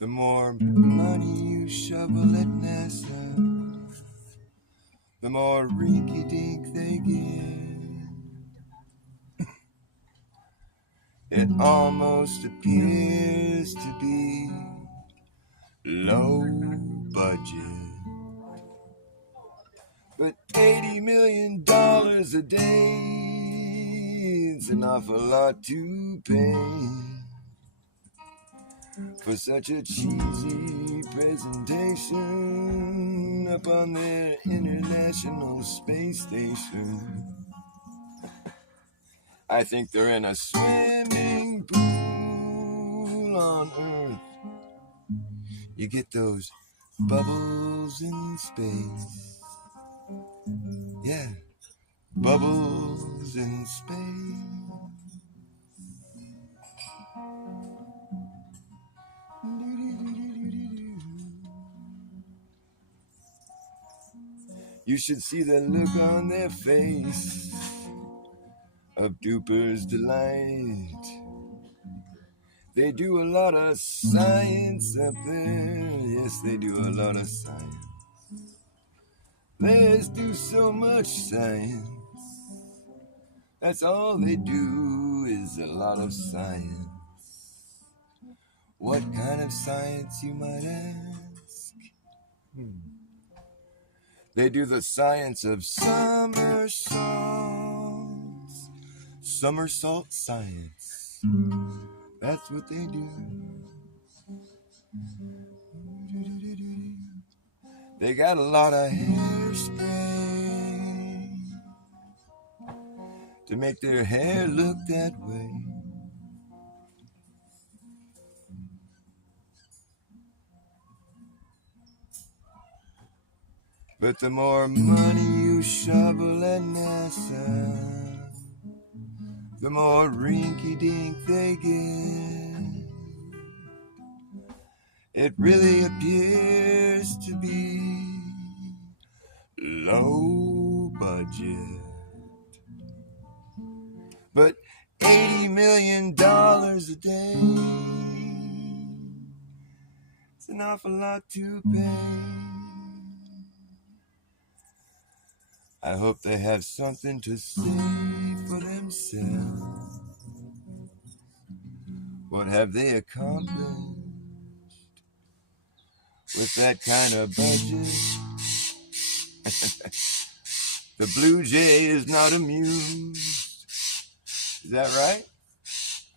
The more money you shovel at NASA, the more rinky dink they get. It almost appears to be low budget, but $80 million a day is an awful lot to pay for such a cheesy presentation up on their International Space Station. I think they're in a swimming pool on Earth. You get those bubbles in space. Yeah, bubbles in space. You should see the look on their face of duper's delight. They do a lot of science up there. Yes, they do a lot of science. They do so much science. That's all they do is a lot of science. What kind of science, you might ask? They do the science of somersaults. Somersault science. That's what they do. They got a lot of hairspray to make their hair look that way. But the more money you shovel at NASA, the more rinky dink they get. It really appears to be low budget. But $80 million a day, it's an awful lot to pay. I hope they have something to say for themselves. What have they accomplished with that kind of budget? The Blue Jay is not amused. Is that right?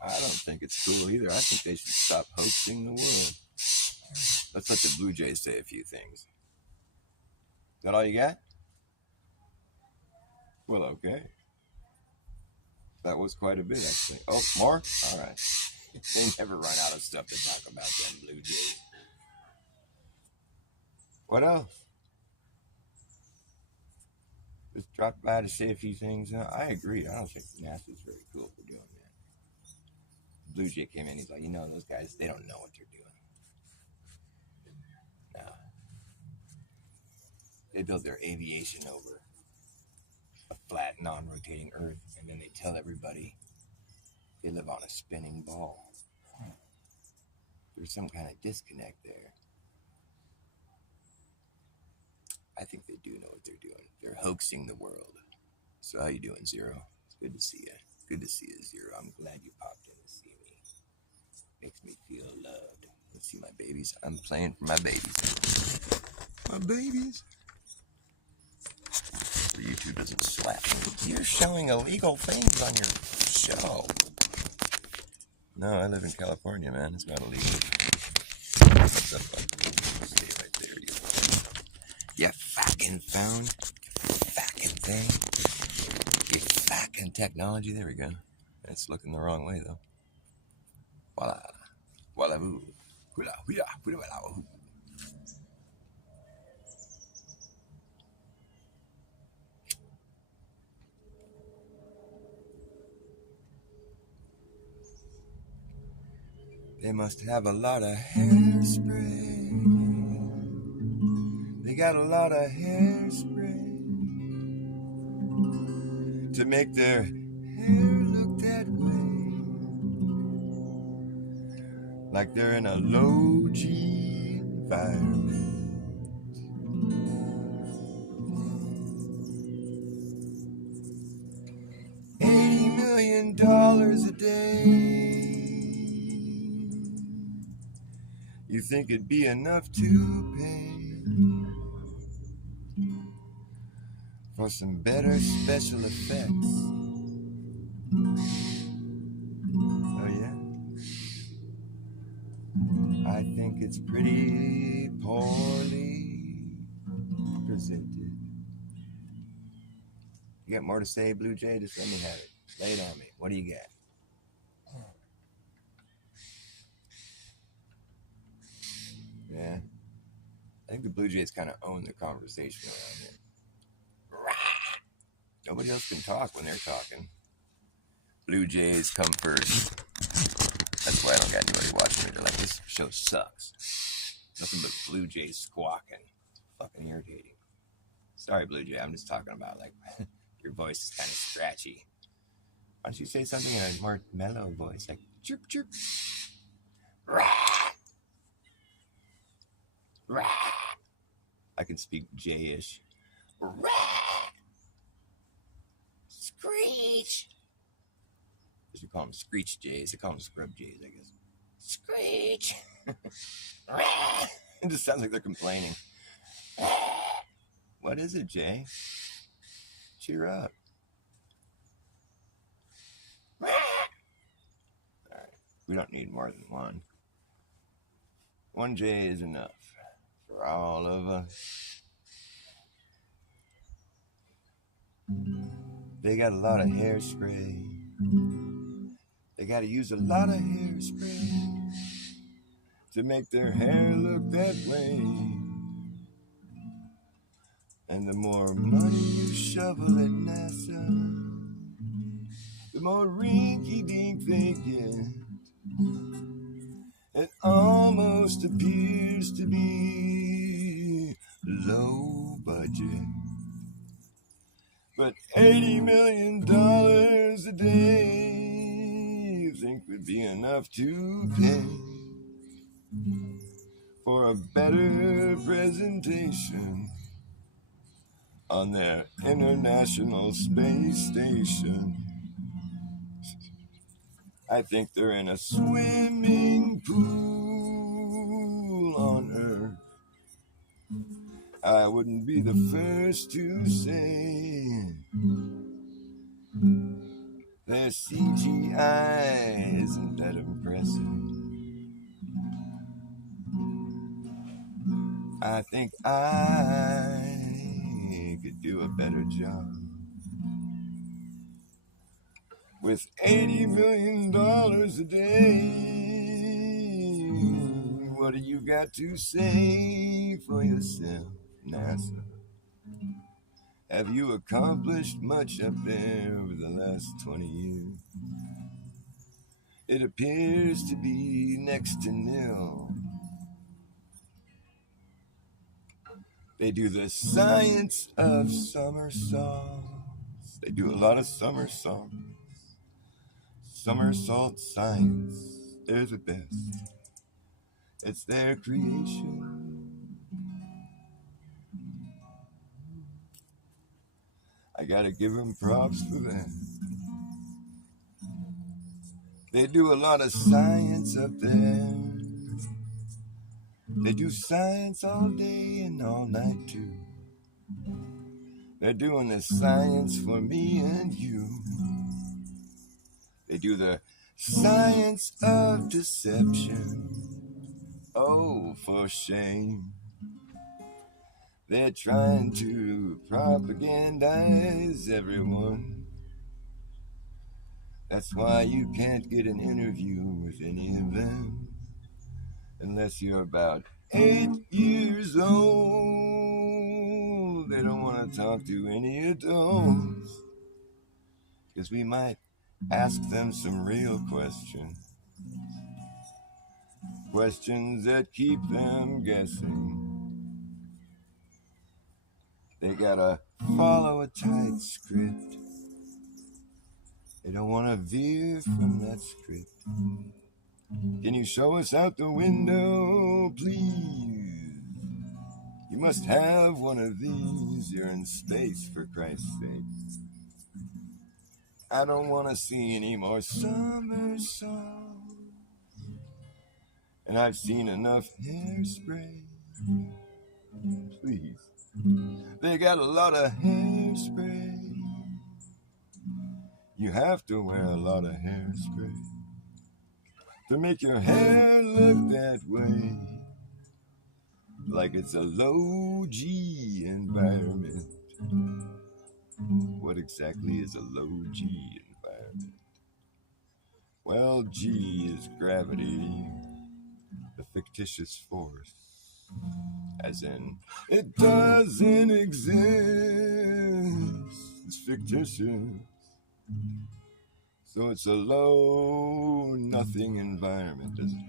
I don't think it's cool either. I think they should stop hoaxing the world. Let's let the Blue Jays say a few things. Is that all you got? Well, okay. That was quite a bit, actually. Oh, more? All right. They never run out of stuff to talk about, them Blue Jays. What else? Just dropped by to say a few things. I agree. I don't think NASA's very cool for doing that. Blue Jay came in. He's like, those guys, they don't know what they're doing. No. They build their aviation over a flat, non-rotating Earth, and then they tell everybody they live on a spinning ball. There's some kind of disconnect there. I think they do know what they're doing. They're hoaxing the world. So how you doing, Zero? It's good to see you. Good to see you, Zero. I'm glad you popped in to see me. Makes me feel loved. Let's see my babies. I'm playing for my babies. My babies. So YouTube doesn't slap me. You're showing illegal things on your show. No, I live in California, man. It's not illegal. What's up, bud? Stay right there, you. You fucking phone. Fucking thing. You fucking technology. There we go. It's looking the wrong way, though. Voila. Voila. Hula. Hula. Hula. Hula. They must have a lot of hairspray. They got a lot of hairspray to make their hair look that way, like they're in a low-G environment. $80 million a day. You think it'd be enough to pay for some better special effects? Oh yeah? I think it's pretty poorly presented. You got more to say, Blue Jay? Just let me have it. Lay it on me. What do you got? Yeah. I think the Blue Jays kind of own the conversation around here. Nobody else can talk when they're talking. Blue Jays come first. That's why I don't got anybody watching me. They're like, this show sucks. Nothing but Blue Jays squawking. It's fucking irritating. Sorry, Blue Jay. I'm just talking about, like, your voice is kind of scratchy. Why don't you say something in a more mellow voice, like chirp, chirp. I can speak J-ish. Screech. They should call them Screech Jays. They call them Scrub Jays, I guess. Screech. It just sounds like they're complaining. What is it, Jay? Cheer up. All right. We don't need more than one. One Jay is enough for all of us. They got a lot of hairspray. They got to use a lot of hairspray to make their hair look that way, And the more money you shovel at NASA, the more rinky dink they get. It almost appears to be low budget. But $80 million a day, you think would be enough to pay for a better presentation on their International Space Station. I think they're in a swimming pool on Earth. I wouldn't be the first to say their CGI isn't that impressive. I think I could do a better job. With $80 million a day, what do you got to say for yourself, NASA? Have you accomplished much up there over the last 20 years? It appears to be next to nil. They do the science of somersaults. They do a lot of somersaults. Somersault science. They're the best. It's their creation. I gotta give them props for that. They do a lot of science up there. They do science all day and all night too. They're doing the science for me and you. They do the science of deception. Oh, for shame. They're trying to propagandize everyone. That's why you can't get an interview with any of them unless you're about 8 years old. They don't want to talk to any adults because we might ask them some real questions. Questions that keep them guessing. They gotta follow a tight script. They don't want to veer from that script. Can you show us out the window, please? You must have one of these. You're in space, for Christ's sake. I don't want to see any more somersaults. And I've seen enough hairspray. Please. They got a lot of hairspray. You have to wear a lot of hairspray to make your hair look that way. Like it's a low G environment. What exactly is a low G environment? Well, G is gravity, the fictitious force. As in, it doesn't exist. It's fictitious. So it's a low nothing environment, isn't it?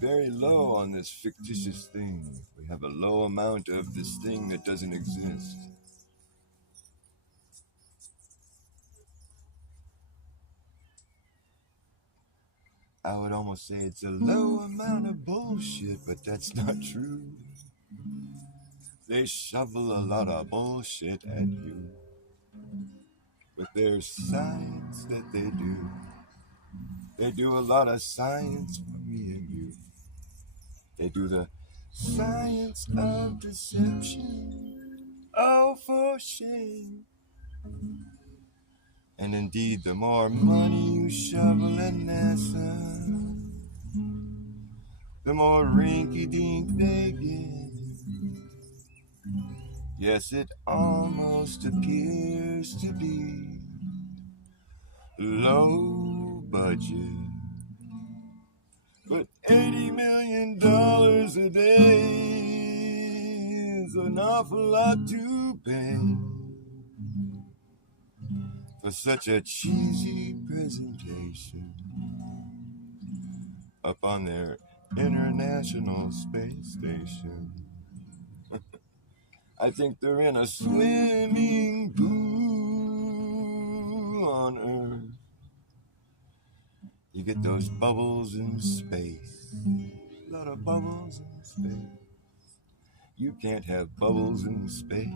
Very low on this fictitious thing. We have a low amount of this thing that doesn't exist. I would almost say it's a low amount of bullshit, but that's not true. They shovel a lot of bullshit at you with their science that they do. They do a lot of science for me and you. They do the science of deception. Oh, for shame. And indeed, the more money you shovel at NASA, the more rinky-dink they get. Yes, it almost appears to be low budget. But $80 million a day There's an awful lot to pay for such a cheesy presentation up on their International Space Station. I think they're in a swimming pool on Earth. You get those bubbles in space, a lot of bubbles in space. You can't have bubbles in space.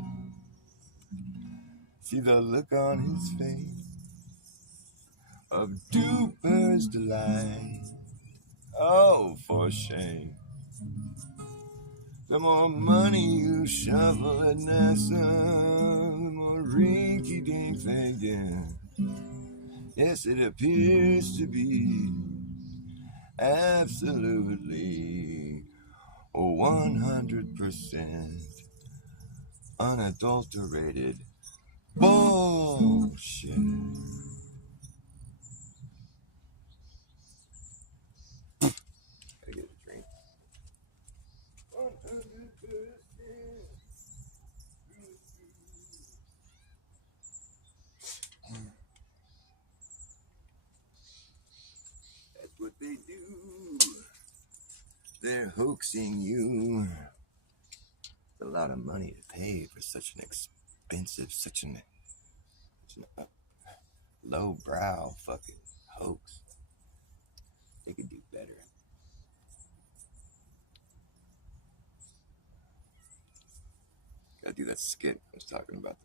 See the look on his face of Duper's delight. Oh, for shame. The more money you shovel at NASA, the more rinky dink they get. Yes, it appears to be absolutely 100% unadulterated bullshit. Gotta get a drink. 100%. That's what they do. They're hoaxing you. It's a lot of money to pay for such an expensive, such a low-brow fucking hoax. They could do better. Gotta do that skit I was talking about,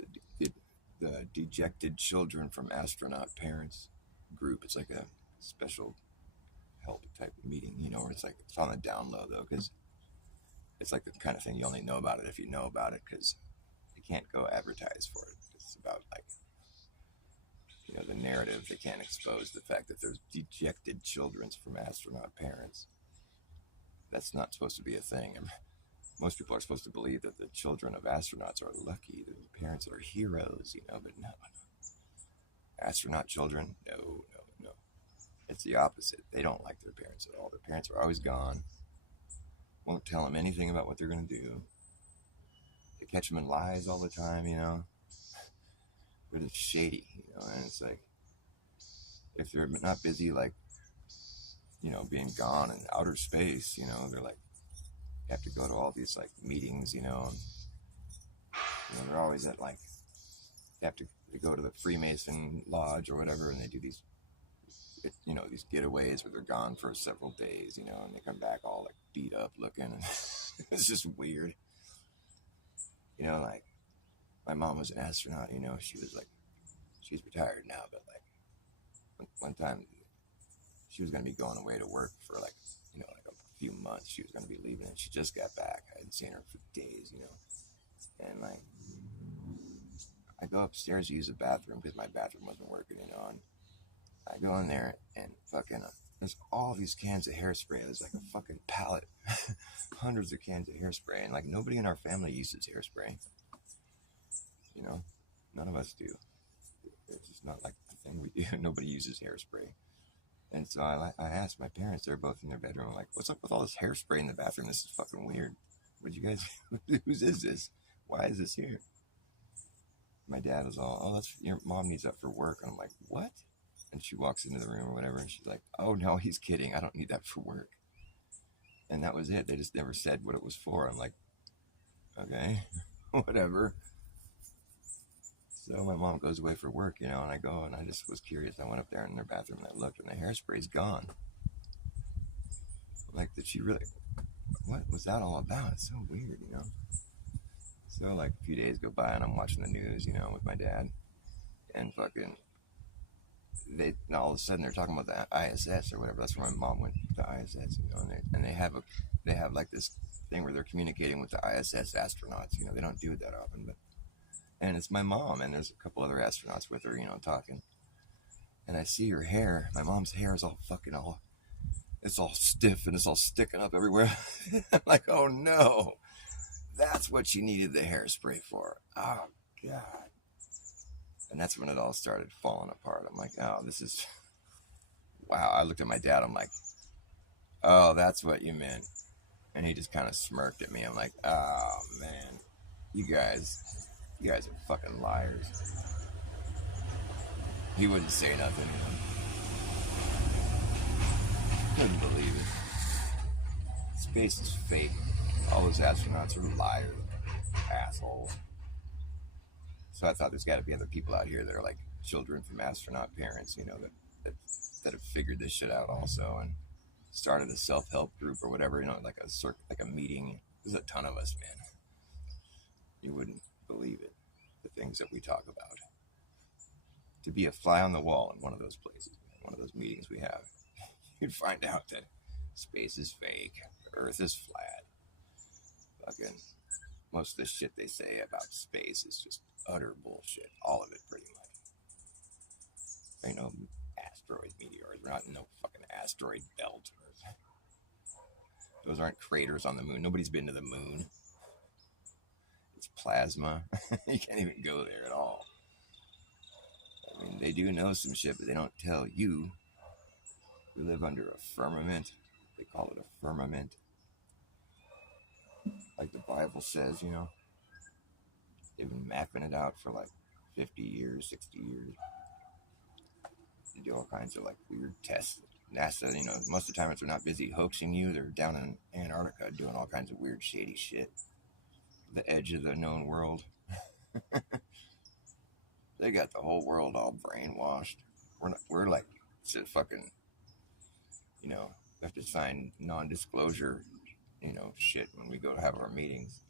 the dejected children from astronaut parents group. It's like a special help type of meeting, you know, where it's like, it's on the down low though, because it's like the kind of thing you only know about it if you know about it, because you can't go advertise for it. It's about like, you know, the narrative. They can't expose the fact that there's dejected children from astronaut parents. That's not supposed to be a thing. And most people are supposed to believe that the children of astronauts are lucky, that the parents are heroes, you know, but no. Astronaut children, no. It's the opposite. They don't like their parents at all. Their parents are always gone. Won't tell them anything about what they're going to do. They catch them in lies all the time, you know. They're just shady, you know, and it's like, if they're not busy, like, you know, being gone in outer space, you know, they're like, have to go to all these, like, meetings, you know, and, you know, they're always at, like, they go to the Freemason Lodge or whatever, and they do these, you know, these getaways where they're gone for several days, you know, and they come back all, like, beat up looking, and it's just weird. You know, like, my mom was an astronaut, you know, she's retired now, but, like, one time she was going to be going away to work for, like, you know, like a few months. She was going to be leaving, and she just got back. I hadn't seen her for days, you know, and, like, I go upstairs to use the bathroom because my bathroom wasn't working, you know, and I go in there, and fucking, there's all these cans of hairspray. There's like a fucking pallet, hundreds of cans of hairspray, and, like, nobody in our family uses hairspray, you know, none of us do. It's just not like the thing we do. Nobody uses hairspray. And so I asked my parents, they're both in their bedroom, I'm like, what's up with all this hairspray in the bathroom? This is fucking weird. What'd you guys, whose is this? Why is this here? My dad was all, oh, that's, your mom needs that for work. And I'm like, what? And she walks into the room or whatever, and she's like, oh, no, he's kidding. I don't need that for work. And that was it. They just never said what it was for. I'm like, okay, whatever. So my mom goes away for work, you know, and I go, and I just was curious. I went up there in their bathroom, and I looked, and the hairspray's gone. I'm like, did she really, what was that all about? It's so weird, you know. So, like, a few days go by, and I'm watching the news, you know, with my dad, and fucking, all of a sudden they're talking about the ISS or whatever. That's where my mom went to ISS, you know, and they have like this thing where they're communicating with the ISS astronauts. You know, they don't do it that often, but, and it's my mom, and there's a couple other astronauts with her, you know, talking, and I see her hair. My mom's hair is all fucking it's all stiff, and it's all sticking up everywhere. I'm like, oh no, that's what she needed the hairspray for. Oh God. And that's when it all started falling apart. I'm like, oh, this is, wow. I looked at my dad. I'm like, oh, that's what you meant. And he just kind of smirked at me. I'm like, oh, man. You guys are fucking liars. He wouldn't say nothing, you know. Couldn't believe it. Space is fake. All those astronauts are liars. Assholes. So I thought there's got to be other people out here that are like children from astronaut parents, you know, that have figured this shit out also and started a self-help group or whatever, you know, like a meeting. There's a ton of us, man. You wouldn't believe it, the things that we talk about. To be a fly on the wall in one of those places, one of those meetings we have, you'd find out that space is fake, the Earth is flat. Fucking most of the shit they say about space is just utter bullshit. All of it, pretty much. Ain't no asteroid meteors. We're not in no fucking asteroid belt. Those aren't craters on the moon. Nobody's been to the moon. It's plasma. You can't even go there at all. I mean, they do know some shit, but they don't tell you. We live under a firmament. They call it a firmament. Like the Bible says, you know. They've been mapping it out for like 50 years, 60 years. They do all kinds of like weird tests. NASA, you know, most of the time if they're not busy hoaxing you, they're down in Antarctica doing all kinds of weird, shady shit. The edge of the known world. They got the whole world all brainwashed. We're like, fucking, you know, we have to sign non-disclosure, you know, shit when we go to have our meetings.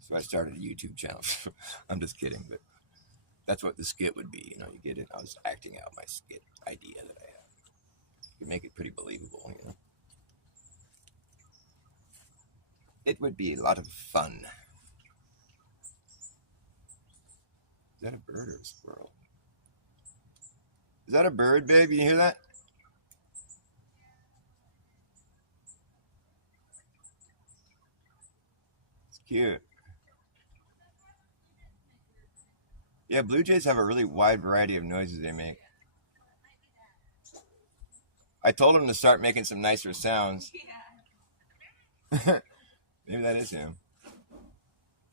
So I started a YouTube channel. I'm just kidding, but that's what the skit would be. You know, you get it. I was acting out my skit idea that I have. You make it pretty believable, you know. It would be a lot of fun. Is that a bird or a squirrel? Is that a bird, babe? You hear that? It's cute. Yeah, blue jays have a really wide variety of noises they make. I told him to start making some nicer sounds. Maybe that is him.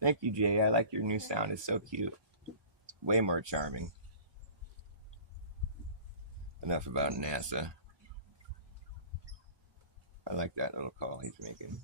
Thank you, Jay. I like your new sound. It's so cute. Way more charming. Enough about NASA. I like that little call he's making.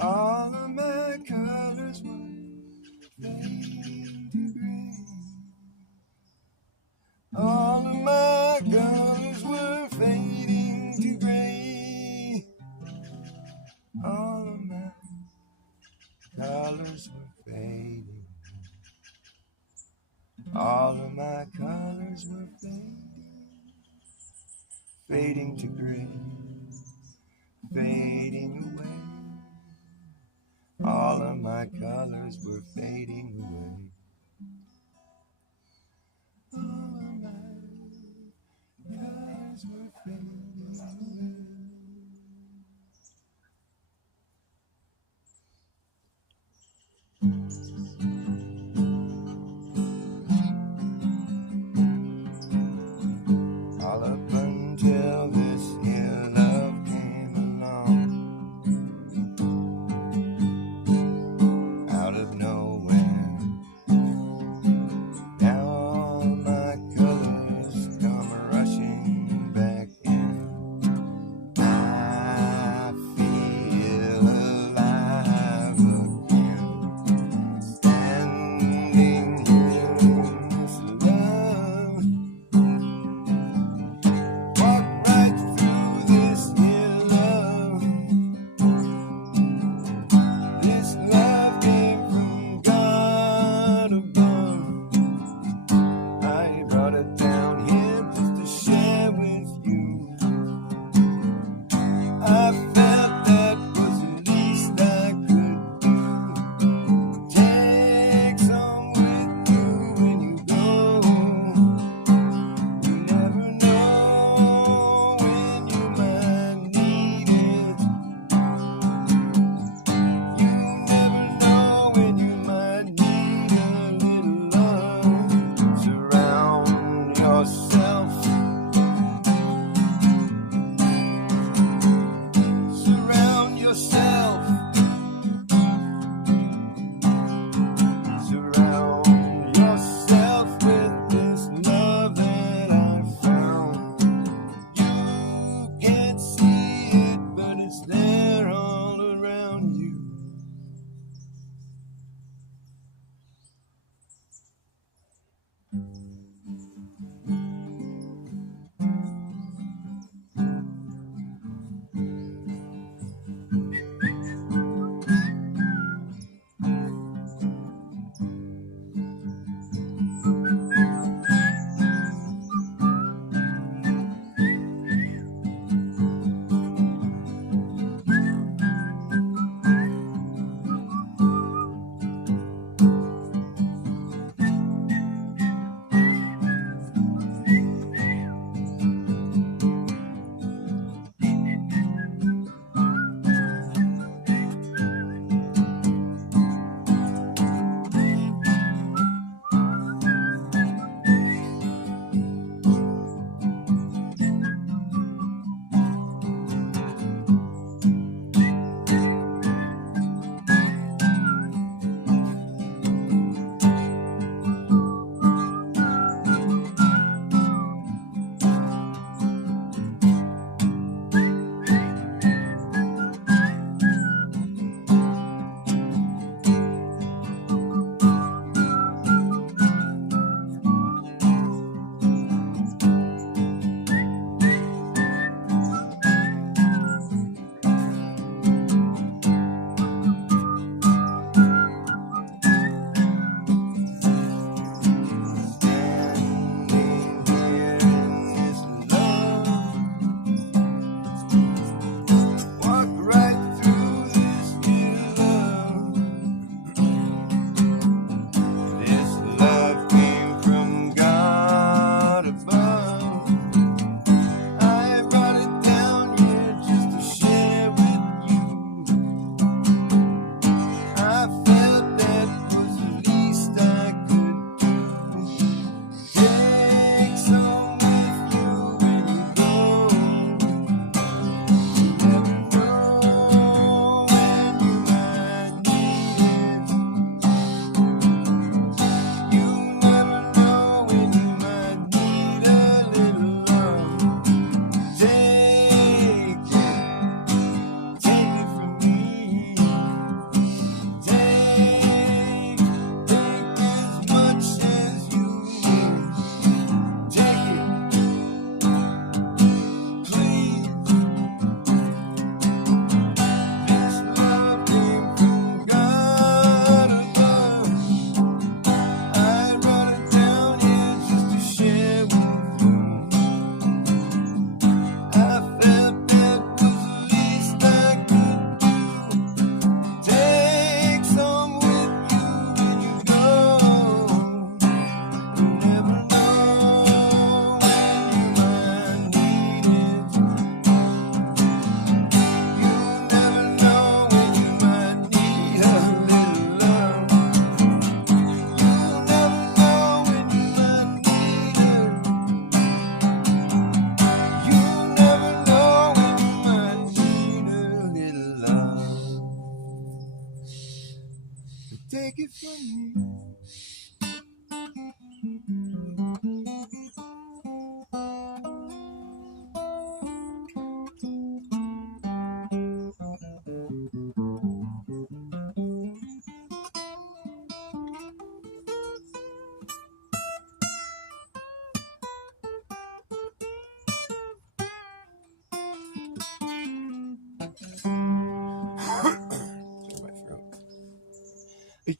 All of my colors were fading to gray. All of my colors were fading to gray. All of my colors were fading. All of my colors were fading to gray, fading away. All of my colors were fading away. All of my colors were fading away. All up until this here love came along, out of nowhere,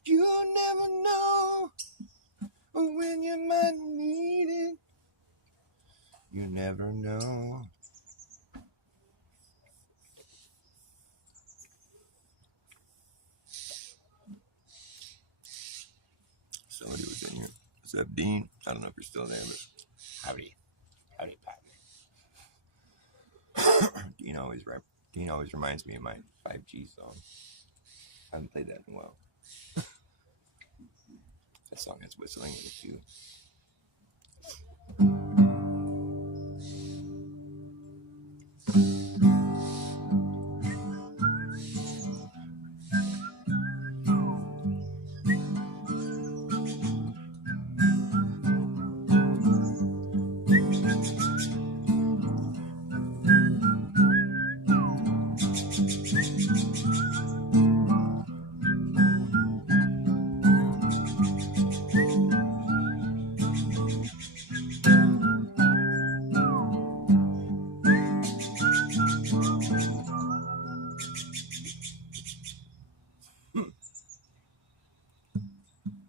You never know when you might need it. You never know. Somebody was in here. What's up, Dean? I don't know if you're still there, but howdy, Patman. Dean always reminds me of my 5G song. I haven't played that in a while. That song has whistling in it too.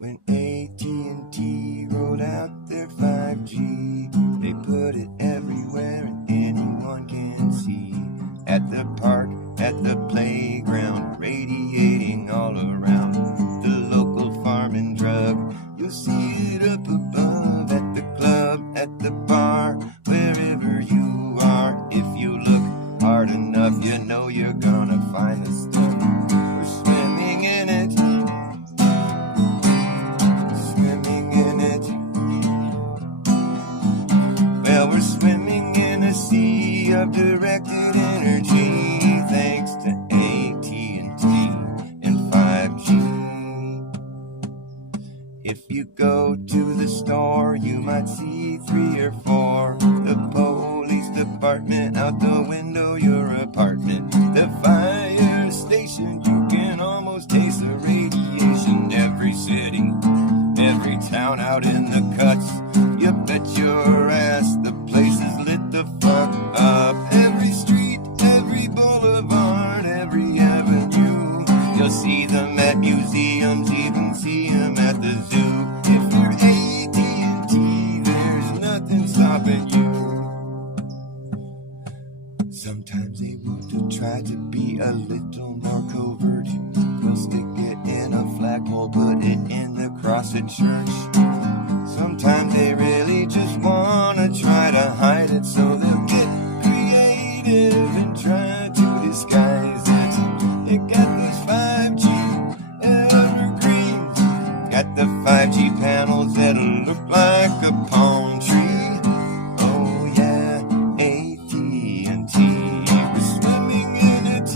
When AT&T rolled out their 5G, they put it everywhere and anyone can see. At the park, at the playground, radiating all around. The local farm and drug, you'll see it up above. At the club, at the bar, wherever you are. If you look hard enough, you know you're gonna find the stuff. We're swimming in it. We're swimming in a sea of directed energy, thanks to AT&T and 5G. If you go to the store, you might see 3 or 4. The police department, out the window your apartment. The fire station, you can almost taste the radiation. Every city, every town out in the cuts, you bet your ass the place is lit the fuck up. Every street, every boulevard, every avenue, you'll see them at museums, even see them at the zoo. If you're AT&T, there's nothing stopping you. Sometimes they want to try to be a little more covert. They'll stick it in a flagpole, put it in the cross at church. Sometimes they really just wanna try to hide it, so they'll get creative and try to disguise it. You got these 5G evergreens, got the 5G panels that'll look like a palm tree. Oh yeah, AT&T, we're swimming in it,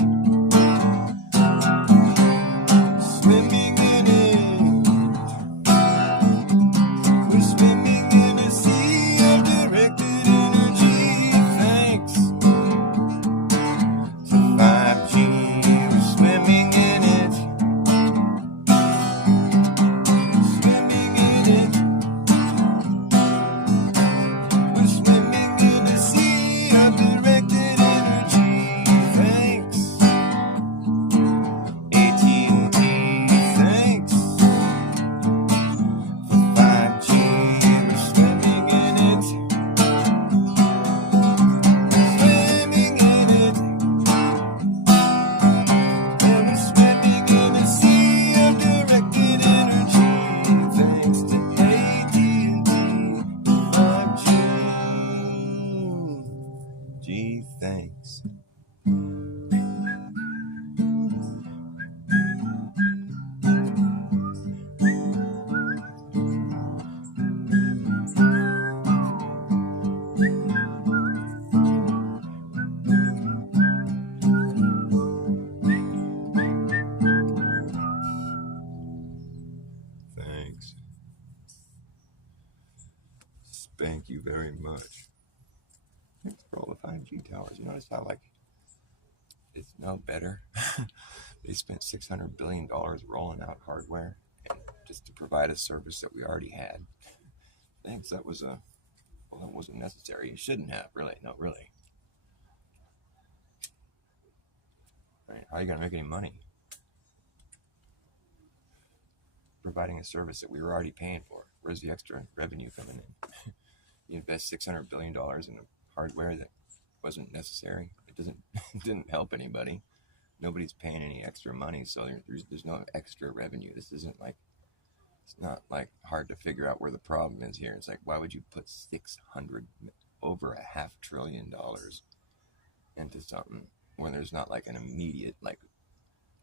swimming in it. We're swimming in a sea of directed energy, thanks to 5G. We're swimming in it, swimming in it. Thank you very much. Thanks for all the 5G towers. You notice how, like, it's now better? They spent $600 billion rolling out hardware and just to provide a service that we already had. Thanks, that wasn't necessary. You shouldn't have, really. No, really. Right, how are you going to make any money? Providing a service that we were already paying for. Where's the extra revenue coming in? You invest $600 billion in hardware that wasn't necessary. It didn't help anybody. Nobody's paying any extra money, so there's no extra revenue. It's not like hard to figure out where the problem is here. It's like, why would you put over $500 billion into something when there's not like an immediate like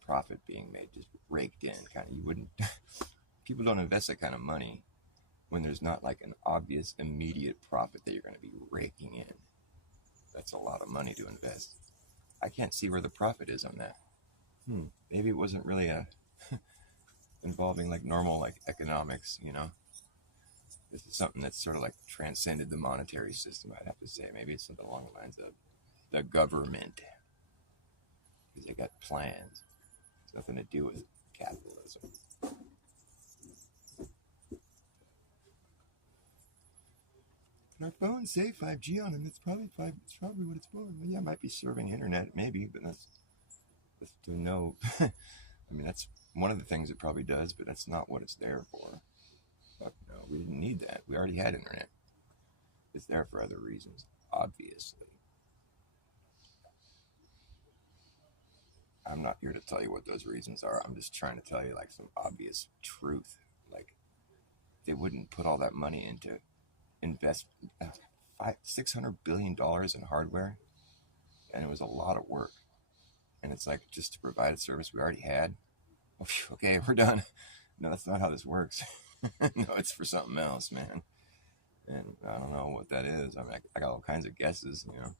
profit being made, just raked in? Kind of, you wouldn't. People don't invest that kind of money when there's not like an obvious immediate profit that you're going to be raking in. That's a lot of money to invest. I can't see where the profit is on that. Maybe it wasn't really involving like normal like economics, you know. This is something that's sort of like transcended the monetary system, I'd have to say. Maybe it's something along the lines of the government, because they got plans. It's nothing to do with capitalism. Can our phones say 5G on them? It's probably what it's for. Well, yeah, it might be serving internet, maybe, but that's to know. I mean, that's one of the things it probably does, but that's not what it's there for. Fuck no, we didn't need that. We already had internet. It's there for other reasons, obviously. I'm not here to tell you what those reasons are. I'm just trying to tell you like some obvious truth. Like, they wouldn't put all that money into invest $600 billion in hardware, and it was a lot of work. And it's like, just to provide a service we already had. Okay, we're done. No, that's not how this works. No, it's for something else, man. And I don't know what that is. I mean, I got all kinds of guesses, you know.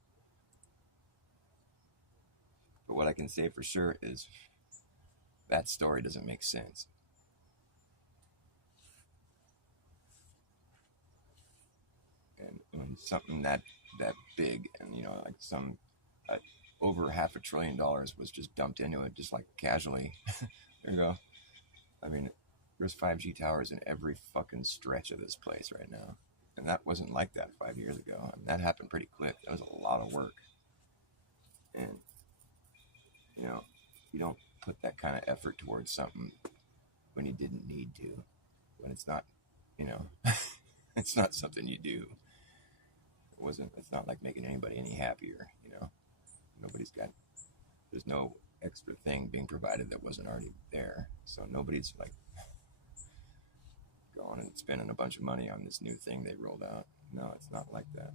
But what I can say for sure is that story doesn't make sense. And when something that big, and you know, like some over $500 billion was just dumped into it, just like casually. There you go. I mean, there's 5G towers in every fucking stretch of this place right now, and that wasn't like that 5 years ago. I mean, that happened pretty quick. That was a lot of work, and you know, you don't put that kind of effort towards something when you didn't need to, when it's not, you know, it's not something you do. It's not like making anybody any happier, you know. There's no extra thing being provided that wasn't already there. So nobody's like going and spending a bunch of money on this new thing they rolled out. No, it's not like that.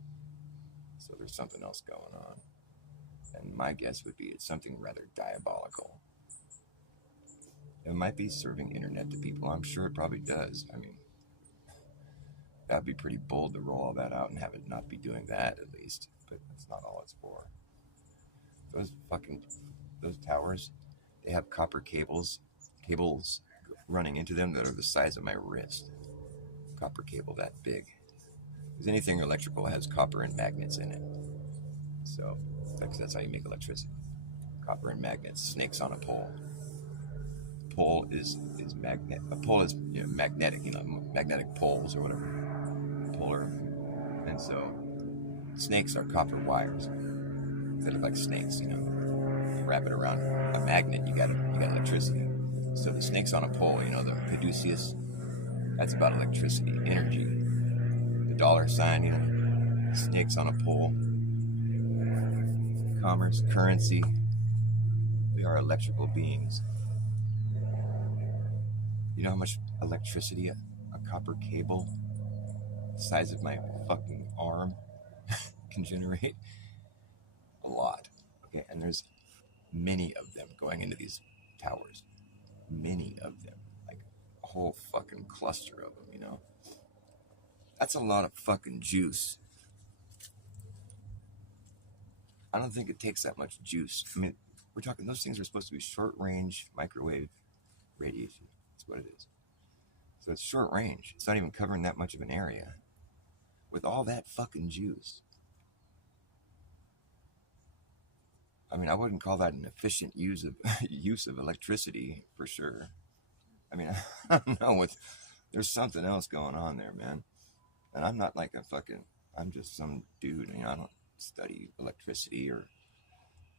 So there's something else going on. And my guess would be it's something rather diabolical. It might be serving internet to people. I'm sure it probably does. I mean, that'd be pretty bold to roll all that out and have it not be doing that, at least. But that's not all it's for. Those towers, they have copper cables running into them that are the size of my wrist. Copper cable that big. Because anything electrical has copper and magnets in it. So that's how you make electricity. Copper and magnets, snakes on a pole. Pole is magnet. A pole is, you know, magnetic. You know, magnetic poles or whatever. Polar. And so snakes are copper wires. They look like snakes. You know, wrap it around a magnet. You got electricity. So the snakes on a pole. You know, the caduceus. That's about electricity, energy. The dollar sign. You know, snakes on a pole. Commerce, currency. We are electrical beings. You know how much electricity a copper cable the size of my fucking arm can generate? A lot. Okay, and there's many of them going into these towers. Many of them. Like a whole fucking cluster of them, you know? That's a lot of fucking juice. I don't think it takes that much juice. I mean, we're talking, those things are supposed to be short-range microwave radiation. That's what it is. So it's short range. It's not even covering that much of an area. with all that fucking juice. I mean, I wouldn't call that an efficient use of electricity for sure. I mean, I don't know. There's something else going on there, man. And I'm not like I'm just some dude. I don't study electricity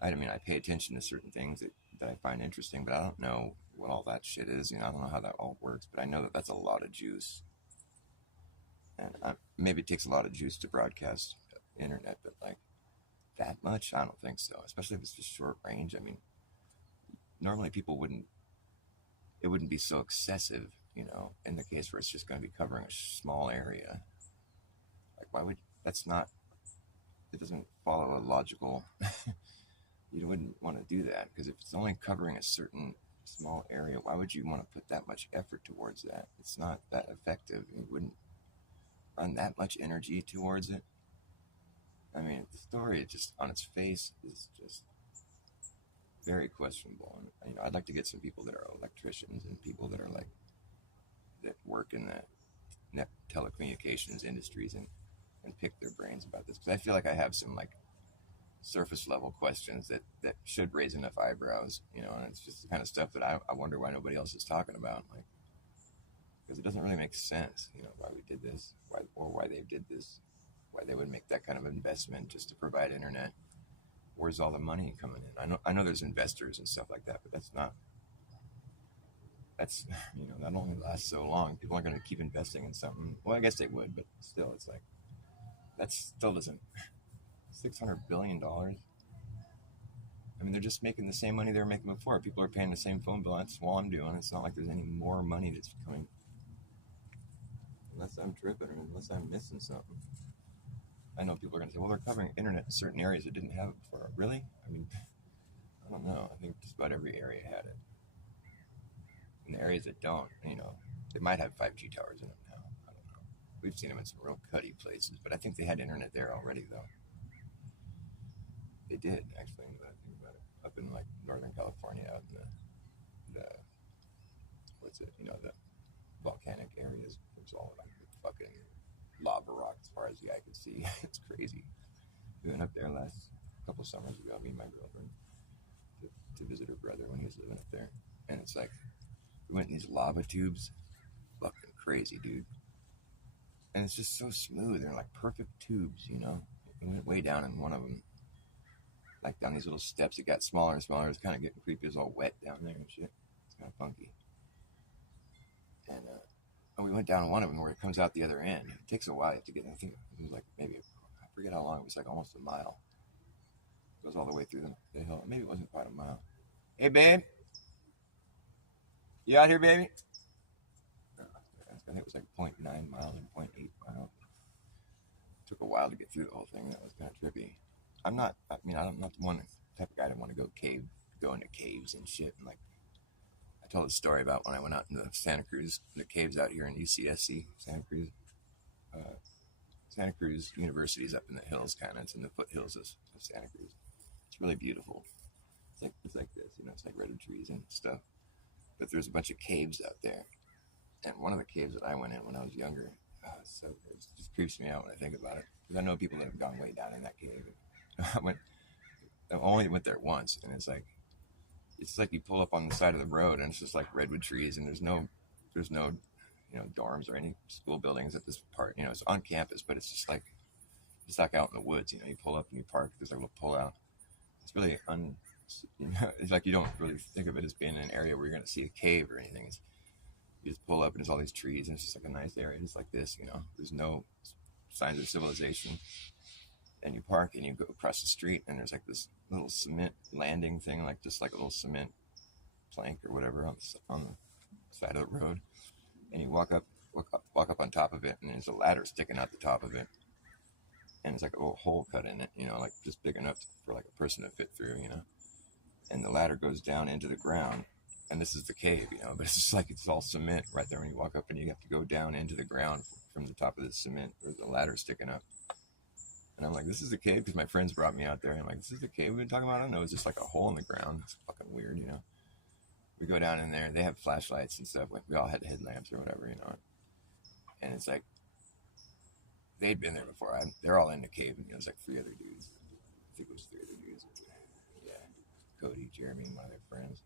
I mean, I pay attention to certain things that I find interesting, but I don't know what all that shit is. I don't know how that all works, but I know that that's a lot of juice. And maybe it takes a lot of juice to broadcast internet, but like that much? I don't think so, especially if it's just short range. I mean, normally it wouldn't be so excessive, in the case where it's just going to be covering a small area. Like, it doesn't follow a logical, you wouldn't want to do that, because if it's only covering a certain small area, why would you want to put that much effort towards that? It's not that effective. You wouldn't run that much energy towards it. I mean, the story just on its face is just very questionable. And, I'd like to get some people that are electricians and people that are that work in the telecommunications industries and pick their brains about this, because I feel like I have some surface level questions that should raise enough eyebrows, and it's just the kind of stuff that I wonder why nobody else is talking about, because it doesn't really make sense, why we did this, why they did this, why they would make that kind of investment just to provide internet. Where's all the money coming in? I know there's investors and stuff like that, but that only lasts so long. People aren't going to keep investing in something. Well, I guess they would, but still, it's like, that still doesn't, $600 billion. I mean, they're just making the same money they were making before. People are paying the same phone bill. That's all I'm doing. It's not like there's any more money that's coming. Unless I'm tripping or unless I'm missing something. I know people are going to say, well, they're covering internet in certain areas that didn't have it before. Really? I mean, I don't know. I think just about every area had it. In the areas that don't, they might have 5G towers in them now. I don't know. We've seen them in some real cutty places, but I think they had internet there already, though. They did, actually, now that I think about it. Up in Northern California, out in the the volcanic areas. It was all fucking lava rock as far as the eye could see. It's crazy. We went up there last couple of summers ago, me and my girlfriend, to visit her brother when he was living up there. And it's like, we went in these lava tubes. Fucking crazy, dude. And it's just so smooth. They're like perfect tubes, We went way down in one of them, down these little steps. It got smaller and smaller. It was kind of getting creepy. It was all wet down there and shit. It's kind of funky. And we went down one of them where it comes out the other end. It takes a while. You have to get, I think it was maybe, I forget how long. It was almost a mile. It goes all the way through the hill. Maybe it wasn't quite a mile. Hey, babe. You out here, baby? I think it was 0.9 miles or 0.8 miles. It took a while to get through the whole thing. That was kind of trippy. I'm not the one type of guy that want to go into caves and shit. And I told a story about when I went out into Santa Cruz, the caves out here in UCSC, Santa Cruz. Santa Cruz University is up in the hills, kind of. It's in the foothills of Santa Cruz. It's really beautiful. It's like this, it's like redwood trees and stuff. But there's a bunch of caves out there. And one of the caves that I went in when I was younger, so it just creeps me out when I think about it. Because I know people that have gone way down in that cave. I only went there once, and it's like you pull up on the side of the road, and it's just like redwood trees, and there's no dorms or any school buildings at this part. It's on campus, but it's just like out in the woods. You pull up and you park. There's a little pull out. It's really it's like you don't really think of it as being an area where you're going to see a cave or anything. You just pull up and there's all these trees, and it's just like a nice area, just like this. There's no signs of civilization. And you park and you go across the street, and there's this little cement landing thing, just like a little cement plank or whatever on the side of the road. And you walk up on top of it, and there's a ladder sticking out the top of it. And it's like a little hole cut in it, just big enough for a person to fit through, And the ladder goes down into the ground, and this is the cave, but it's just it's all cement right there when you walk up, and you have to go down into the ground from the top of the cement where the ladder's sticking up. And I'm like, this is the cave? Because my friends brought me out there. And I'm like, this is the cave we've been talking about? I don't know. It's just like a hole in the ground. It's fucking weird, We go down in there. They have flashlights and stuff. We all had headlamps or whatever, And it's like, they'd been there before. They're all in the cave, and there's like 3 other dudes. I think it was 3 other dudes. Yeah, Cody, Jeremy, and my other friends.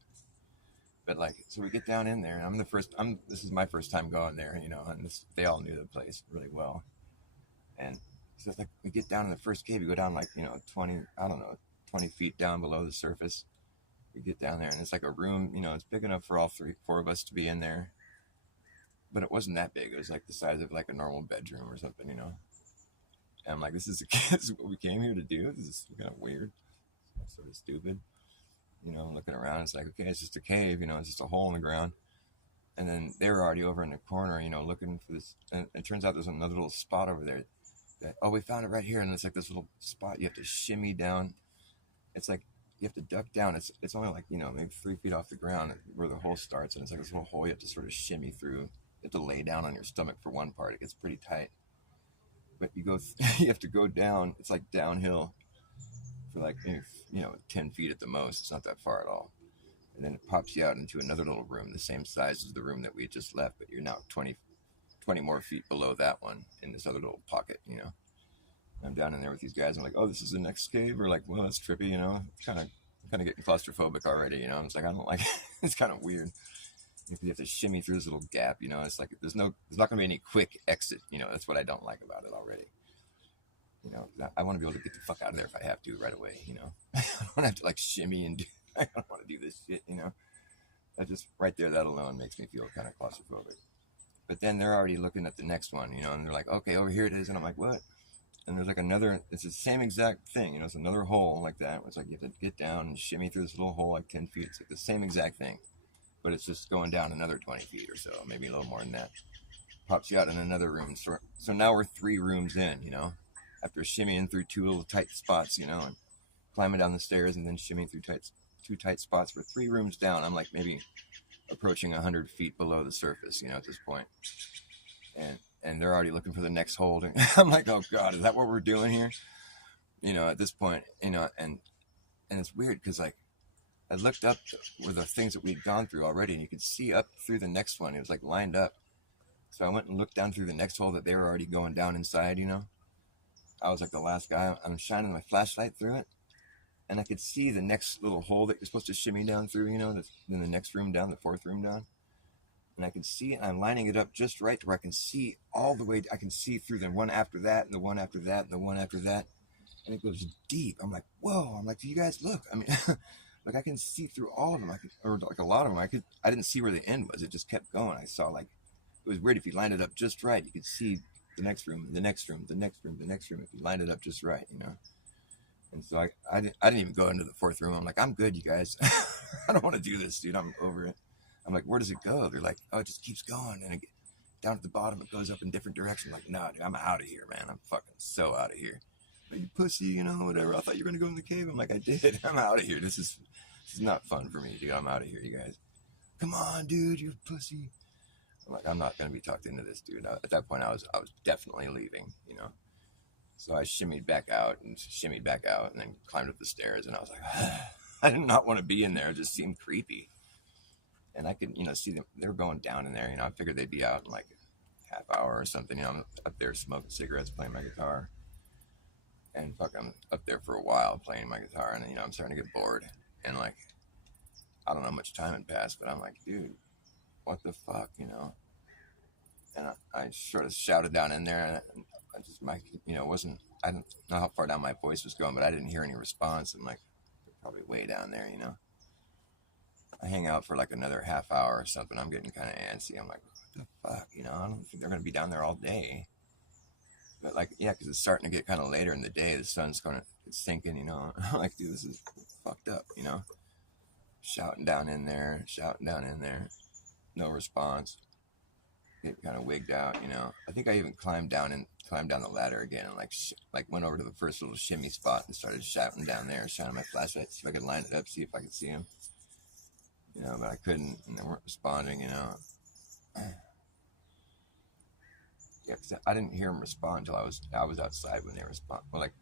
But like, so we get down in there, and I'm the first. This is my first time going there, and they all knew the place really well. And so it's like we get down in the first cave. You go down like 20, I don't know, 20 feet down below the surface. We get down there, and it's like a room. It's big enough for all 4 of us to be in there. But it wasn't that big. It was like the size of like a normal bedroom or something. And I'm like, this is what we came here to do. This is kind of weird, sort of stupid. Looking around, it's like, okay, it's just a cave, it's just a hole in the ground. And then they were already over in the corner, looking for this. And it turns out there's another little spot over there that, oh, we found it right here. And it's like this little spot you have to shimmy down. It's like you have to duck down. It's only like, maybe 3 feet off the ground where the hole starts. And it's like this little hole you have to sort of shimmy through. You have to lay down on your stomach for one part. It gets pretty tight. But you have to go down. It's like downhill for like, 10 feet at the most. It's not that far at all. And then it pops you out into another little room, the same size as the room that we had just left, but you're now 20 more feet below that one in this other little pocket, And I'm down in there with these guys. I'm like, oh, this is the next cave? Or like, well, that's trippy, kind of getting claustrophobic already, I'm just like, I don't like it. It's kind of weird. If you have to shimmy through this little gap, it's like there's not going to be any quick exit, that's what I don't like about it already. I want to be able to get the fuck out of there if I have to right away, I don't have to like shimmy and I don't want to do this shit, That just right there, that alone makes me feel kind of claustrophobic. But then they're already looking at the next one, and they're like, okay, over here it is. And I'm like, what? And there's like another, it's the same exact thing, it's another hole like that. It's like you have to get down and shimmy through this little hole like 10 feet. It's like the same exact thing, but it's just going down another 20 feet or so, maybe a little more than that. Pops you out in another room. So now we're 3 rooms in, after shimmying through 2 little tight spots, and climbing down the stairs and then shimmying through 2 tight spots. We're 3 rooms down. I'm like maybe approaching 100 feet below the surface, at this point. And they're already looking for the next hold. And I'm like, oh God, is that what we're doing here? At this point, and it's weird because like I looked up where the things that we'd gone through already, and you could see up through the next one. It was like lined up. So I went and looked down through the next hole that they were already going down inside, I was like the last guy. I'm shining my flashlight through it, and I could see the next little hole that you're supposed to shimmy down through, then the next room down, the 4th room down. And I can see it, I'm lining it up just right to where I can see all the way. I can see through the one after that, and the one after that, and the one after that. And it goes deep. I'm like, whoa. I'm like, do you guys look? I mean, like I can see through all of them. Or like a lot of them. I didn't see where the end was. It just kept going. I saw like, it was weird. If you lined it up just right, you could see the next room, the next room, the next room, the next room. If you lined it up just right, And so I didn't even go into the 4th room. I'm like, I'm good, you guys. I don't want to do this, dude. I'm over it. I'm like, where does it go? They're like, oh, it just keeps going. And down at the bottom, it goes up in different directions. I'm like, nah, dude, I'm out of here, man. I'm fucking so out of here. But you pussy, whatever. I thought you were going to go in the cave. I'm like, I did. I'm out of here. This is not fun for me, dude. I'm out of here, you guys. Come on, dude, you pussy. I'm like, I'm not going to be talked into this, dude. At that point, I was definitely leaving, So I shimmied back out, and then climbed up the stairs. And I was like, I did not want to be in there. It just seemed creepy. And I could, see them. They were going down in there. I figured they'd be out in like a half hour or something. I'm up there smoking cigarettes, playing my guitar. And fuck, I'm up there for a while playing my guitar. And, I'm starting to get bored. And like, I don't know how much time had passed, but I'm like, dude, what the fuck, And I sort of shouted down in there. And I just, I don't know how far down my voice was going, but I didn't hear any response. I'm like, they're probably way down there, I hang out for like another half hour or something. I'm getting kind of antsy. I'm like, what the fuck? I don't think they're going to be down there all day. But like, yeah, because it's starting to get kind of later in the day. The sun's it's sinking, I'm like, dude, this is fucked up, Shouting down in there. No response. Get kind of wigged out, I think I even climbed down the ladder again and like went over to the first little shimmy spot and started shouting down there, shining my flashlight, see if I could line it up, see if I could see him. But I couldn't, and they weren't responding, Yeah, because I didn't hear them respond until I was outside when they respond. Well, like,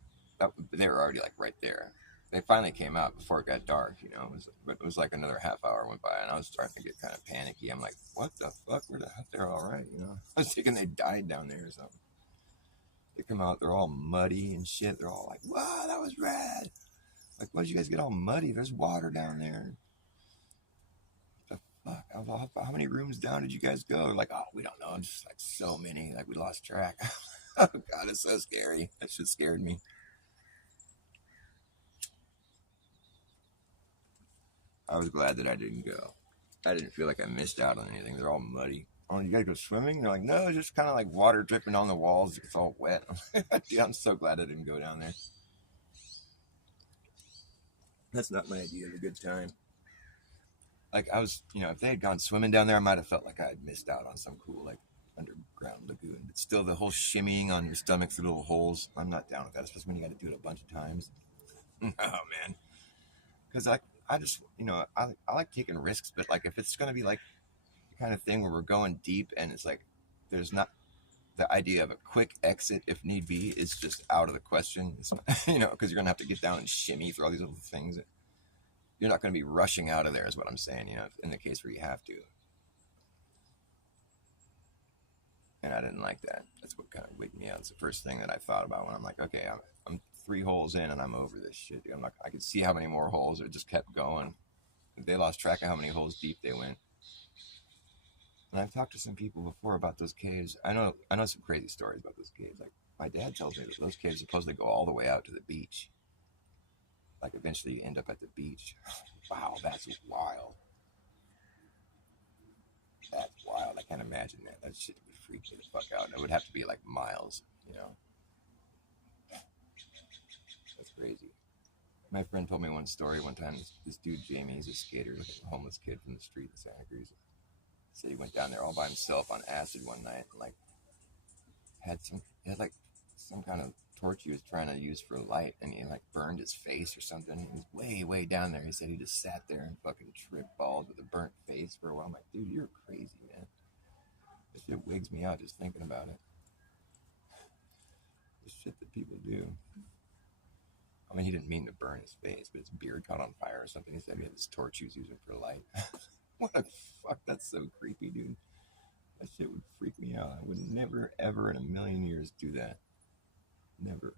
they were already, like, right there. They finally came out before it got dark, It was like another half hour went by, and I was starting to get kind of panicky. I'm like, what the fuck? Where the heck? They're all right, I was thinking they died down there or something. come out, they're all muddy and shit. They're all like, wow, that was rad. Like, why did you guys get all muddy? There's water down there. What the fuck? How many rooms down did you guys go? They're like, oh, we don't know. Just like so many. Like, we lost track. Oh, God, it's so scary. That shit scared me. I was glad that I didn't go. I didn't feel like I missed out on anything. They're all muddy. Oh, you guys go swimming? They're like, no, it's just kind of like water dripping on the walls. It's all wet. Dude, I'm so glad I didn't go down there. That's not my idea of a good time. Like, I was, if they had gone swimming down there, I might have felt like I had missed out on some cool, like, underground lagoon. But still, the whole shimmying on your stomach through little holes, I'm not down with that, especially when you got to do it a bunch of times. Oh, man. Because I just, I like taking risks, but, like, if it's going to be, like, the kind of thing where we're going deep and it's, like, there's not, the idea of a quick exit, if need be, is just out of the question. It's not, because you're going to have to get down and shimmy through all these little things. You're not going to be rushing out of there, is what I'm saying, in the case where you have to. And I didn't like that. That's what kind of wigged me out. It's the first thing that I thought about when I'm like, okay, I'm 3 holes in and I'm over this shit. I could see how many more holes. It just kept going. They lost track of how many holes deep they went. And I've talked to some people before about those caves. I know some crazy stories about those caves. Like, my dad tells me that those caves supposedly go all the way out to the beach. Like, eventually you end up at the beach. Wow, that's wild. That's wild. I can't imagine that. That shit would freak me the fuck out. It would have to be like miles, That's crazy. My friend told me one story one time. This dude, Jamie, he's a skater, like a homeless kid from the street in Santa Cruz. So he went down there all by himself on acid one night and like had like some kind of torch he was trying to use for light, and he like burned his face or something. He was way, way down there. He said he just sat there and fucking tripped balls with a burnt face for a while. I'm like, dude, you're crazy, man. This shit wigs me out just thinking about it. The shit that people do. I mean, he didn't mean to burn his face, but his beard caught on fire or something. He said he had this torch he was using for light. What the fuck? That's so creepy, dude. That shit would freak me out. I would never, ever in a million years do that. Never.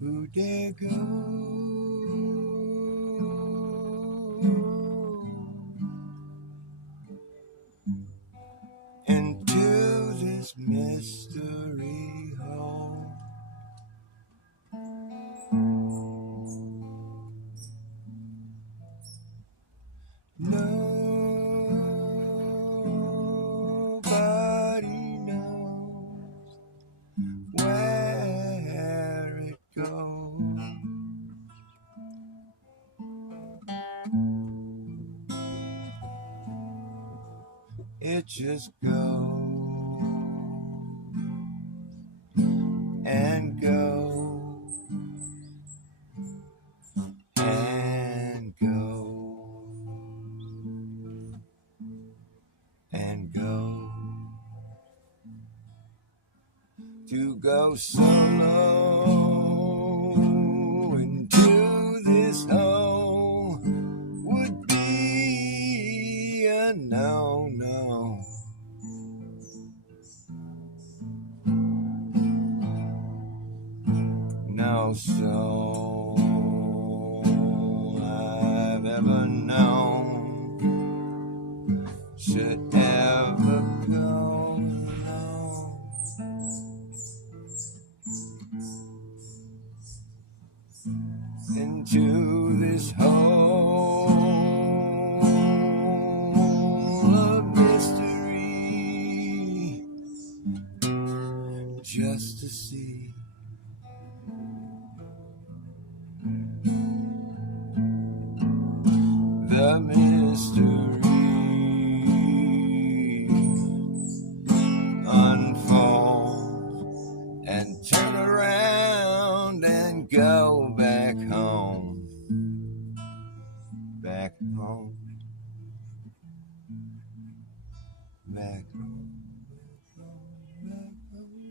Who dare go into this mystery hole? it just go and go and go and go. To go solo into this hole would be a no-no. No soul I've ever known should ever go alone into this hole of mystery, just to see the mystery unfold and turn around and go back home, back home, back home, back home, back home.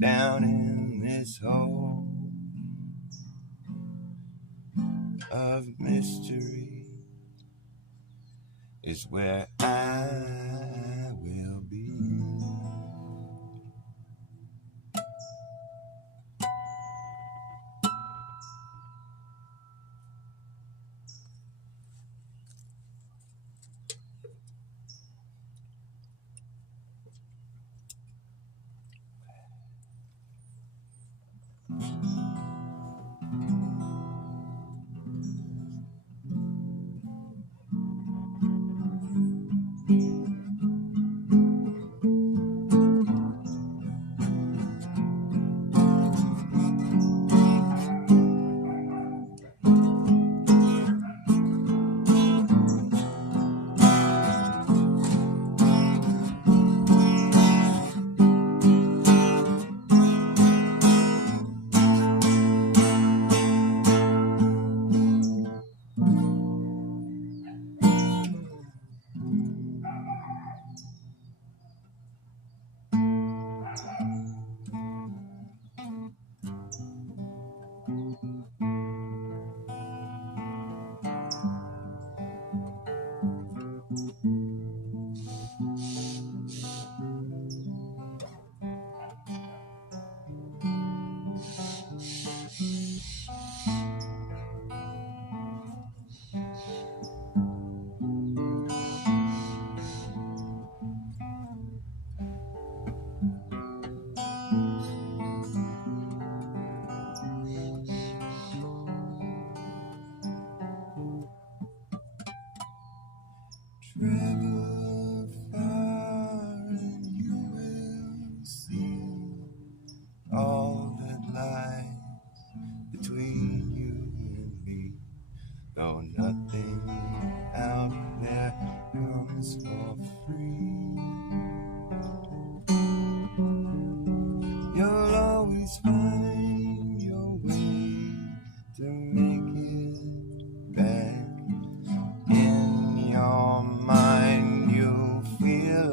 Down in this hole of mystery is where I will be.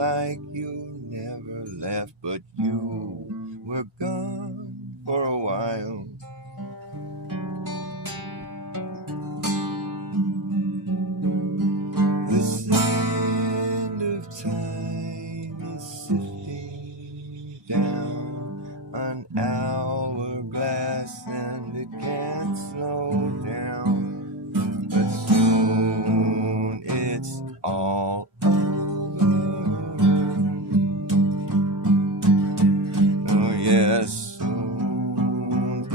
like you never left, but you were gone for a while. The sand of time is sifting down an hourglass, and it can't slow down. But soon it's all over. Oh yes, soon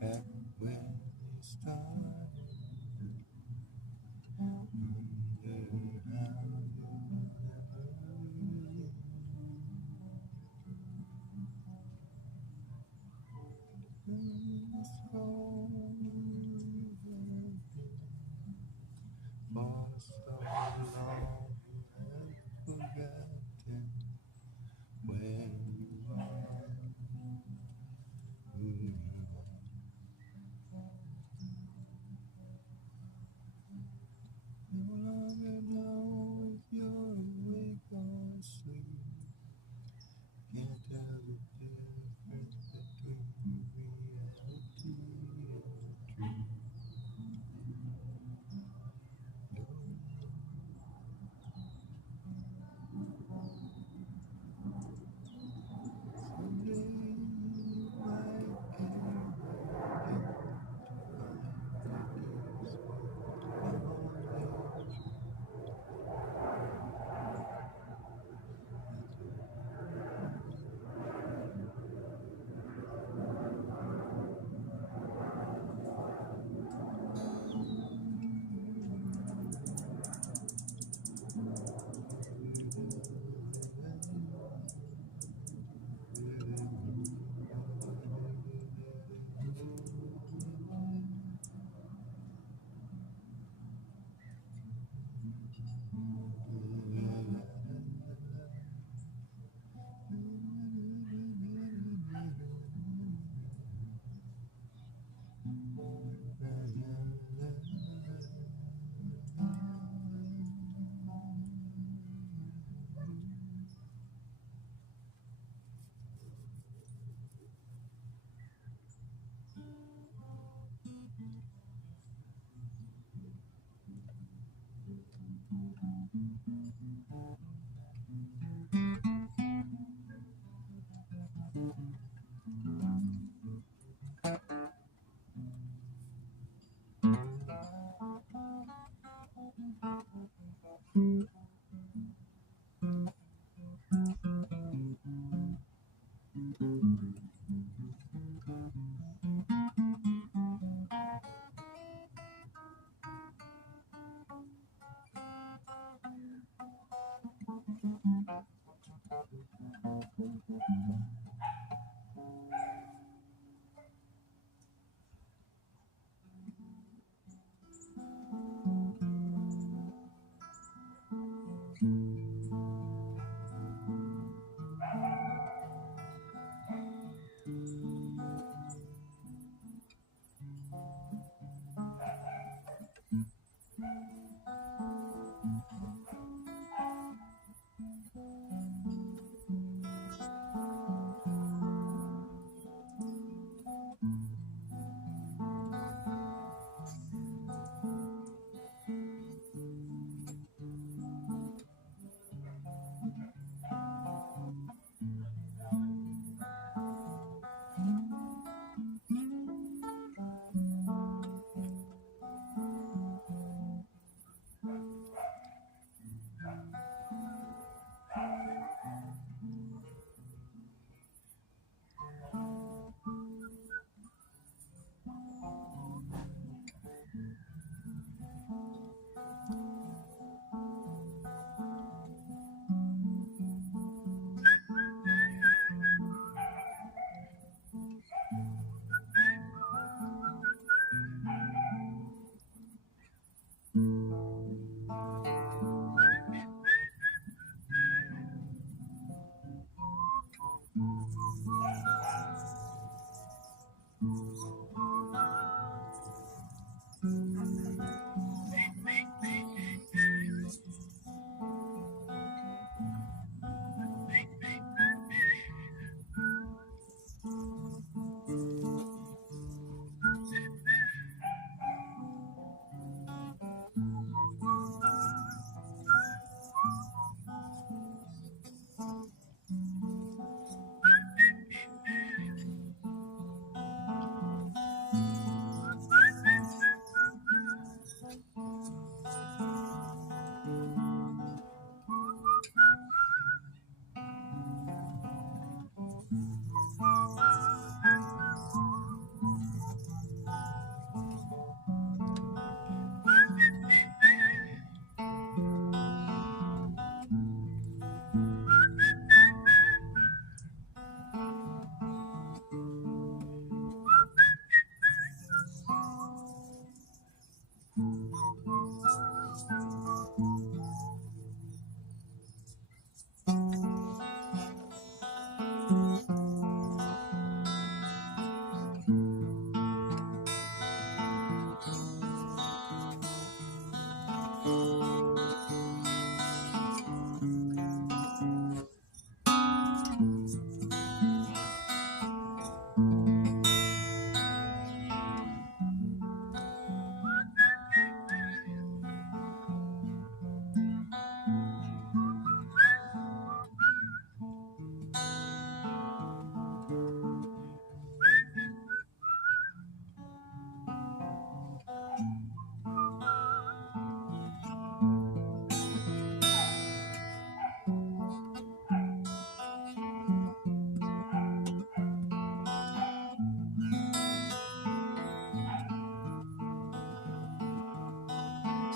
back when we started. For so long and forgotten where you are, who you are. No longer know if you're awake or asleep. Can't tell the difference between reality and dream. Someday you might get awakened to find that this was all a dream.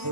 You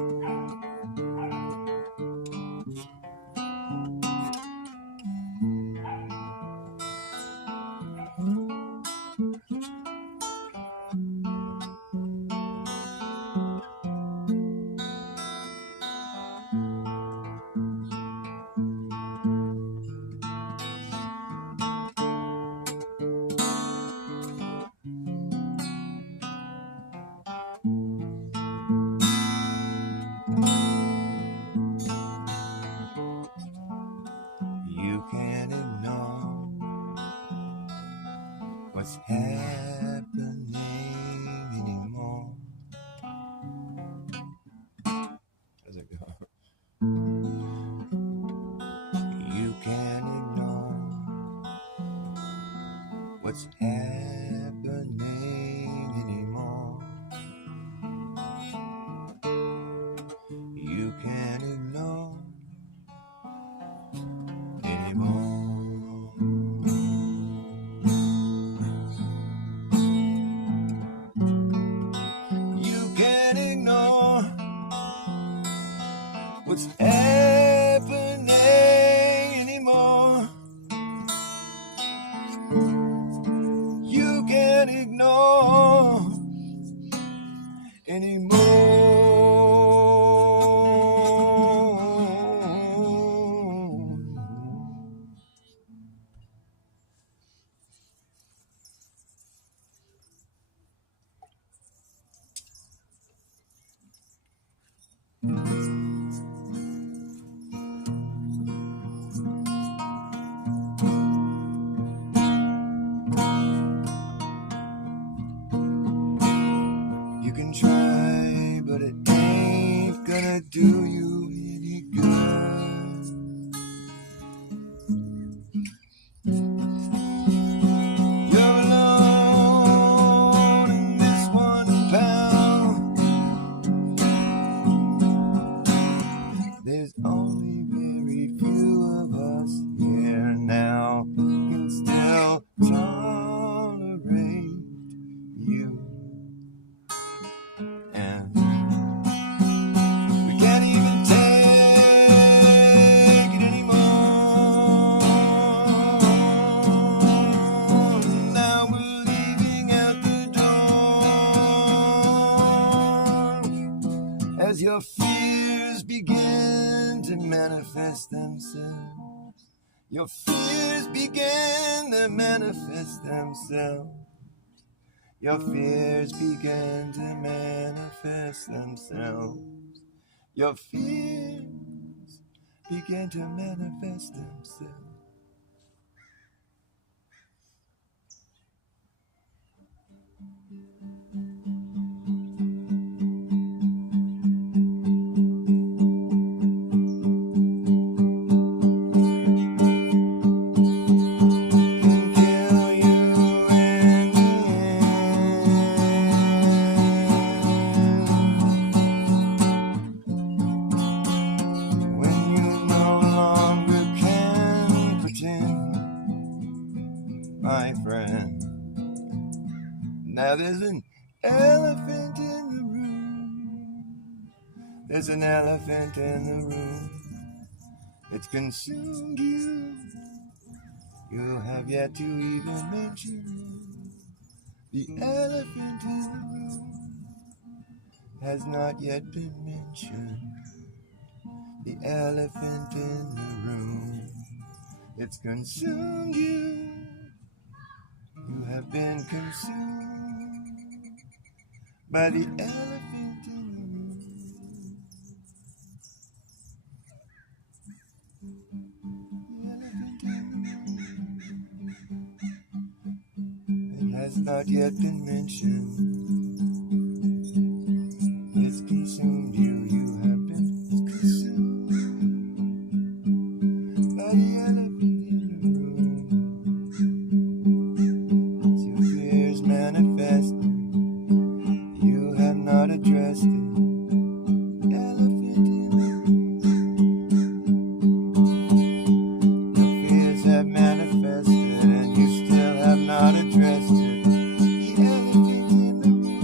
can't ignore what's happening anymore. How's it go? You can't ignore what's happening anymore. You can't ignore anymore. You can't ignore what's happening anymore. You can't ignore anymore. You can try, but it ain't gonna do you any good. You're alone in this 1 pound. There's only very few of us here now who can still tolerate you. And we can't even take it anymore. Now we're leaving out the door as your fears begin to manifest themselves. Your fears begin to manifest themselves. Your fears begin to manifest themselves. Your fears begin to manifest themselves. My friend, now there's an elephant in the room. There's an elephant in the room. It's consumed you. You have yet to even mention it. The elephant in the room has not yet been mentioned. The elephant in the room, it's consumed you. You have been consumed by the elephant in the room. The elephant in the room. It has not yet been mentioned. It's consumed you. You have been consumed by the elephant in the room. Manifest, you have not addressed it. Elephant in the room. The fears have manifested, and you still have not addressed it. The elephant in the room.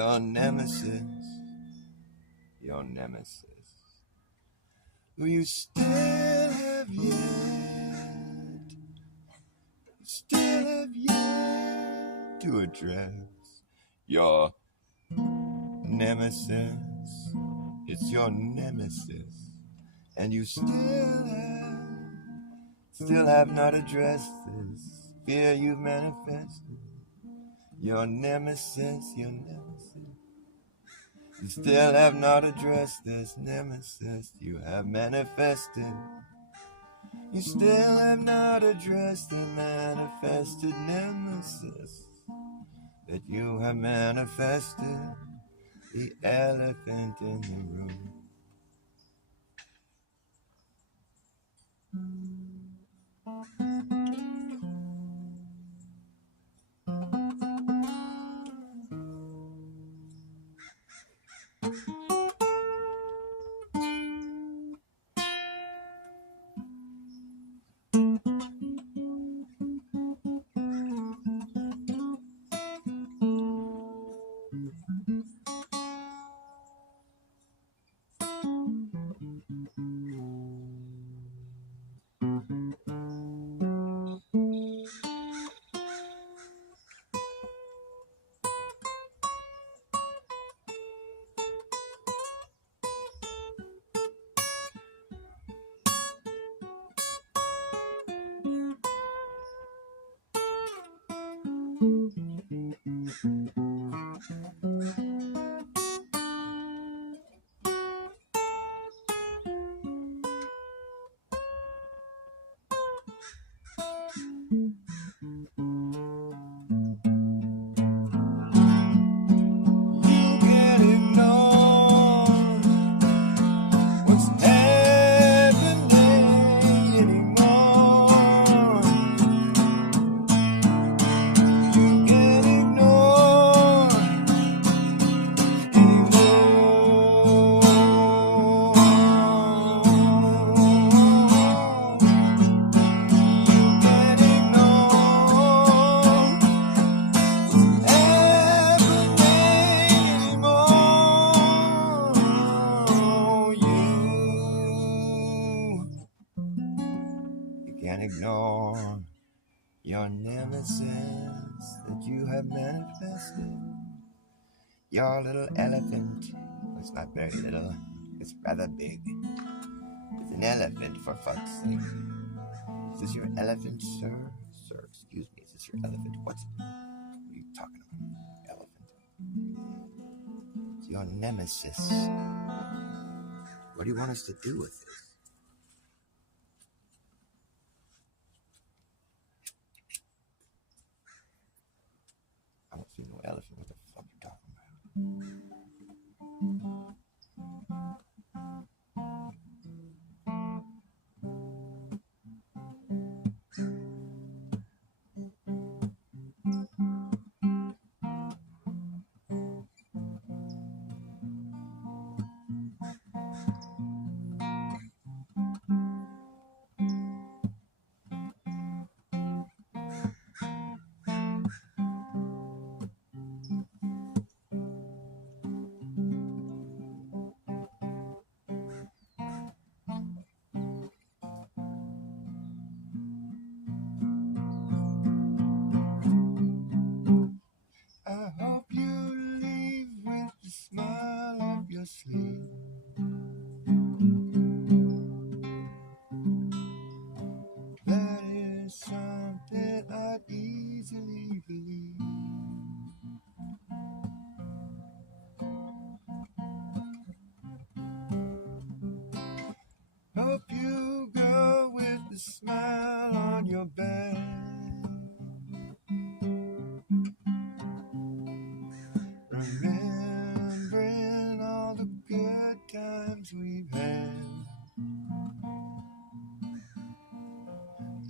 your nemesis, who you still have yet to address. Your nemesis, it's your nemesis, and you still have not addressed this fear you've manifested. Your nemesis, you still have not addressed this nemesis you have manifested. You still have not addressed the manifested nemesis that you have manifested, the elephant in the room. Ignore your nemesis that you have manifested. Your little elephant. It's not very little, it's rather big. It's an elephant, for fuck's sake. Is this your elephant, sir? Sir, excuse me, is this your elephant? What are you talking about? Elephant. It's your nemesis. What do you want us to do with this? I don't see no elephant. What the fuck are you talking about? I hope you leave with the smile up your sleeve. That is something I'd easily believe. Hope you go with the smile on your back. Remembering all the good times we've had,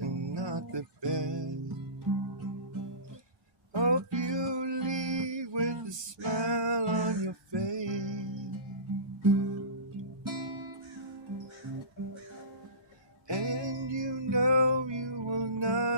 and not the bad. Hope you leave with a smile on your face, and you know you will not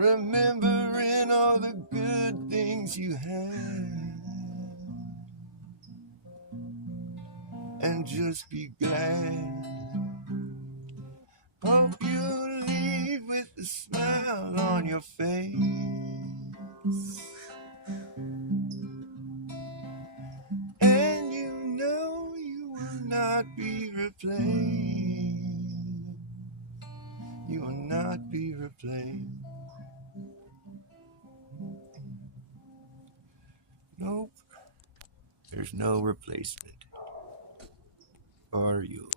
remembering all the good things you had, and just be glad. Hope you leave with a smile on your face, and you know you will not be replaced. You will not be replaced. Nope. There's no replacement for you.